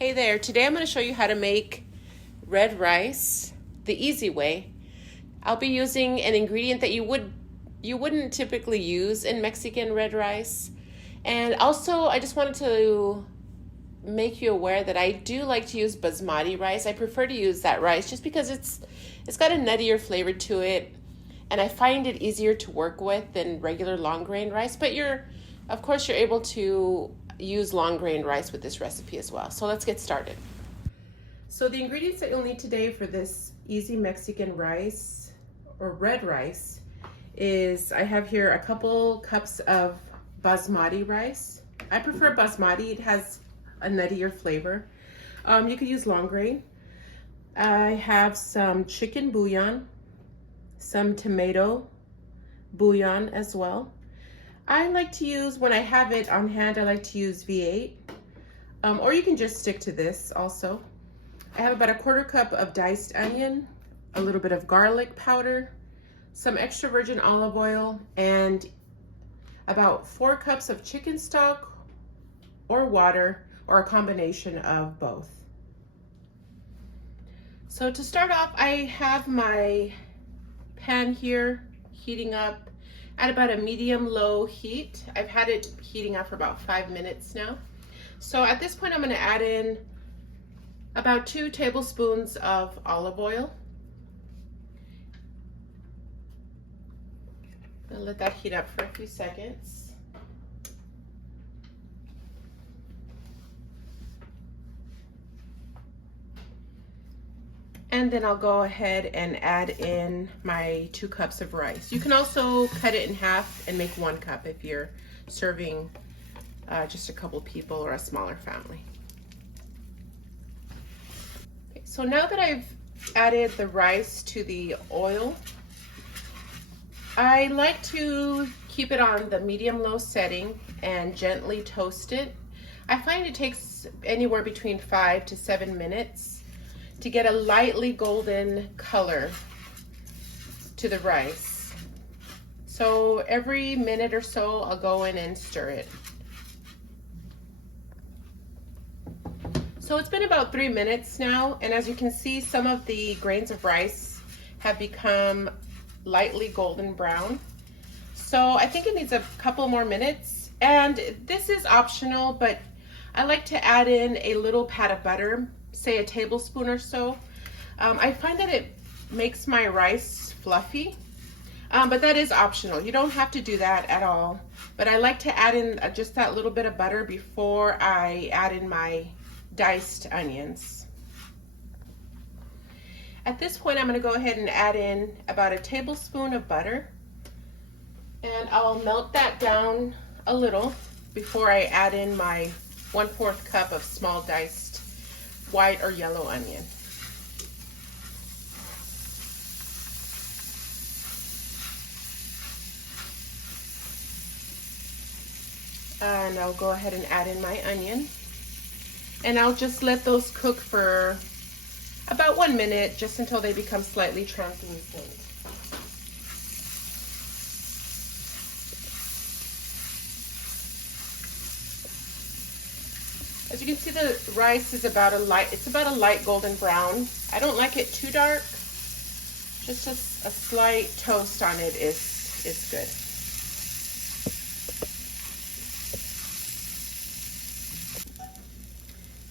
Hey there, today I'm going to show you how to make red rice the easy way. I'll be using an ingredient that you wouldn't typically use in Mexican red rice. And also I just wanted to make you aware that I do like to use basmati rice. I prefer to use that rice just because it's got a nuttier flavor to it, and I find it easier to work with than regular long grain rice, but of course you're able to use long grain rice with this recipe as well. So let's get started. So the ingredients that you'll need today for this easy Mexican rice or red rice is I have here a couple cups of basmati rice. I prefer basmati, it has a nuttier flavor. You could use long grain. I have some chicken bouillon, some tomato bouillon as well. I like to use, when I have it on hand, I like to use V8, or you can just stick to this also. I have about a quarter cup of diced onion, a little bit of garlic powder, some extra virgin olive oil, and about 4 cups of chicken stock or water, or a combination of both. So to start off, I have my pan here heating up at about a medium-low heat. I've had it heating up for about 5 minutes now. So at this point, I'm going to add in about 2 tablespoons of olive oil. I'll let that heat up for a few seconds. And then I'll go ahead and add in my 2 cups of rice. You can also cut it in half and make 1 cup if you're serving just a couple people or a smaller family. Okay, so now that I've added the rice to the oil, I like to keep it on the medium-low setting and gently toast it. I find it takes anywhere between 5 to 7 minutes to get a lightly golden color to the rice. So every minute or so, I'll go in and stir it. So it's been about 3 minutes now, and as you can see, some of the grains of rice have become lightly golden brown. So I think it needs a couple more minutes, and this is optional, but I like to add in a little pat of butter, say a tablespoon or so. I find that it makes my rice fluffy, but that is optional. You don't have to do that at all. But I like to add in just that little bit of butter before I add in my diced onions. At this point, I'm going to go ahead and add in about a tablespoon of butter, and I'll melt that down a little before I add in my 1/4 cup of small diced white or yellow onion. And I'll go ahead and add in my onion. And I'll just let those cook for about 1 minute, just until they become slightly translucent. As you can see, the rice is about a light golden brown. I don't like it too dark. Just a slight toast on it is good.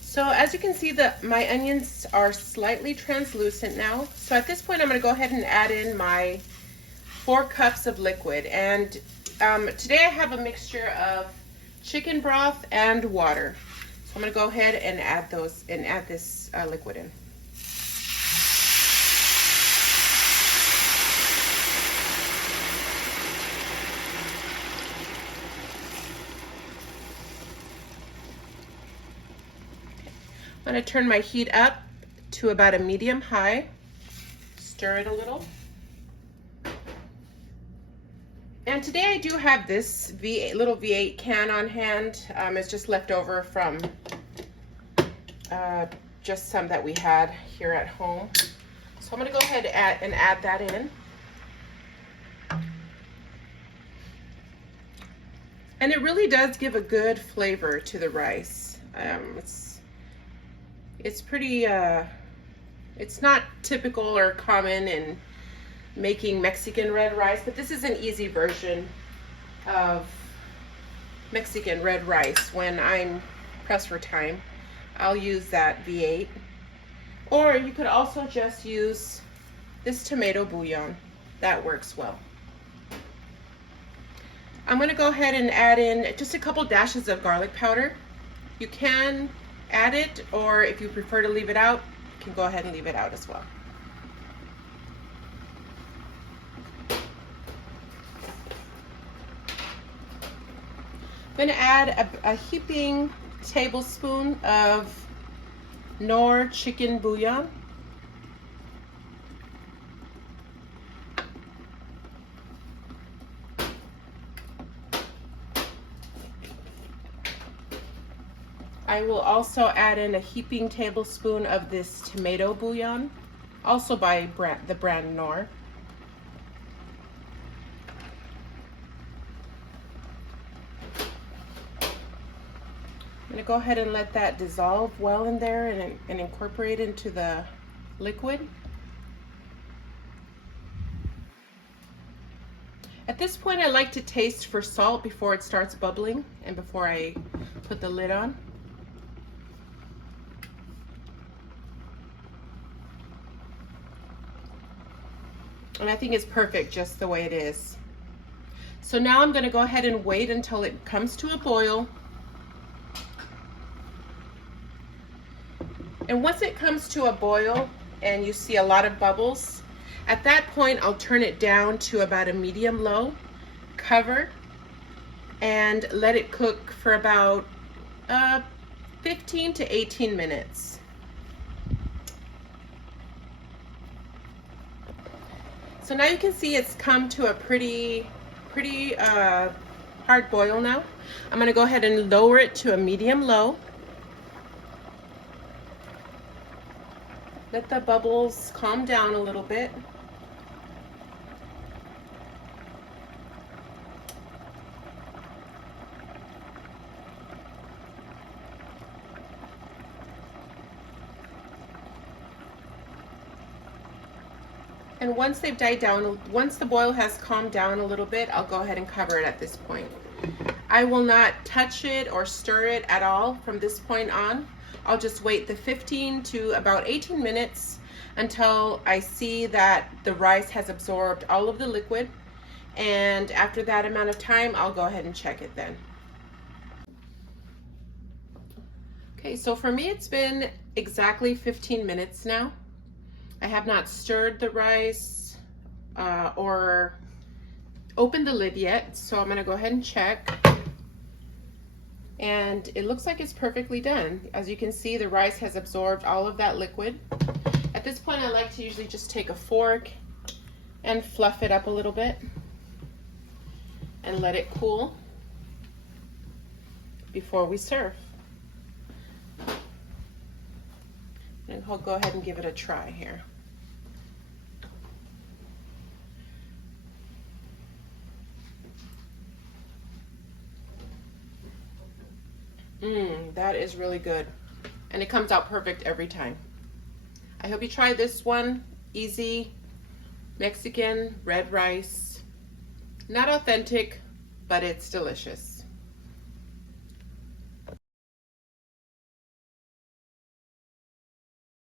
So as you can see, my onions are slightly translucent now. So at this point, I'm going to go ahead and add in my 4 cups of liquid. And today I have a mixture of chicken broth and water. So I'm going to go ahead and add this liquid in. I'm going to turn my heat up to about a medium high. Stir it a little. And today I do have this little V8 can on hand. It's just left over from just some that we had here at home. So I'm going to go ahead and add that in. And it really does give a good flavor to the rice. It's pretty, it's not typical or common in making Mexican red rice, but this is an easy version of Mexican red rice. When I'm pressed for time, I'll use that V8. Or you could also just use this tomato bouillon. That works well. I'm going to go ahead and add in just a couple dashes of garlic powder. You can add it, or if you prefer to leave it out, you can go ahead and leave it out as well. I'm going to add a heaping tablespoon of Knorr chicken bouillon. I will also add in a heaping tablespoon of this tomato bouillon, also by the brand Knorr. I'm going to go ahead and let that dissolve well in there and incorporate into the liquid. At this point, I like to taste for salt before it starts bubbling and before I put the lid on. And I think it's perfect just the way it is. So now I'm going to go ahead and wait until it comes to a boil. And once it comes to a boil and you see a lot of bubbles, at that point I'll turn it down to about a medium-low, cover, and let it cook for about 15 to 18 minutes. So now you can see it's come to a pretty hard boil now. I'm going to go ahead and lower it to a medium-low. Let the bubbles calm down a little bit. And once they've died down, once the boil has calmed down a little bit, I'll go ahead and cover it at this point. I will not touch it or stir it at all from this point on. I'll just wait the 15 to about 18 minutes until I see that the rice has absorbed all of the liquid. And after that amount of time, I'll go ahead and check it then. Okay, so for me, it's been exactly 15 minutes now. I have not stirred the rice or opened the lid yet, so I'm going to go ahead and check. And it looks like it's perfectly done. As you can see, the rice has absorbed all of that liquid. At this point, I like to usually just take a fork and fluff it up a little bit and let it cool before we serve. And I'll go ahead and give it a try here. That is really good. And it comes out perfect every time. I hope you try this one. Easy Mexican red rice. Not authentic, but it's delicious.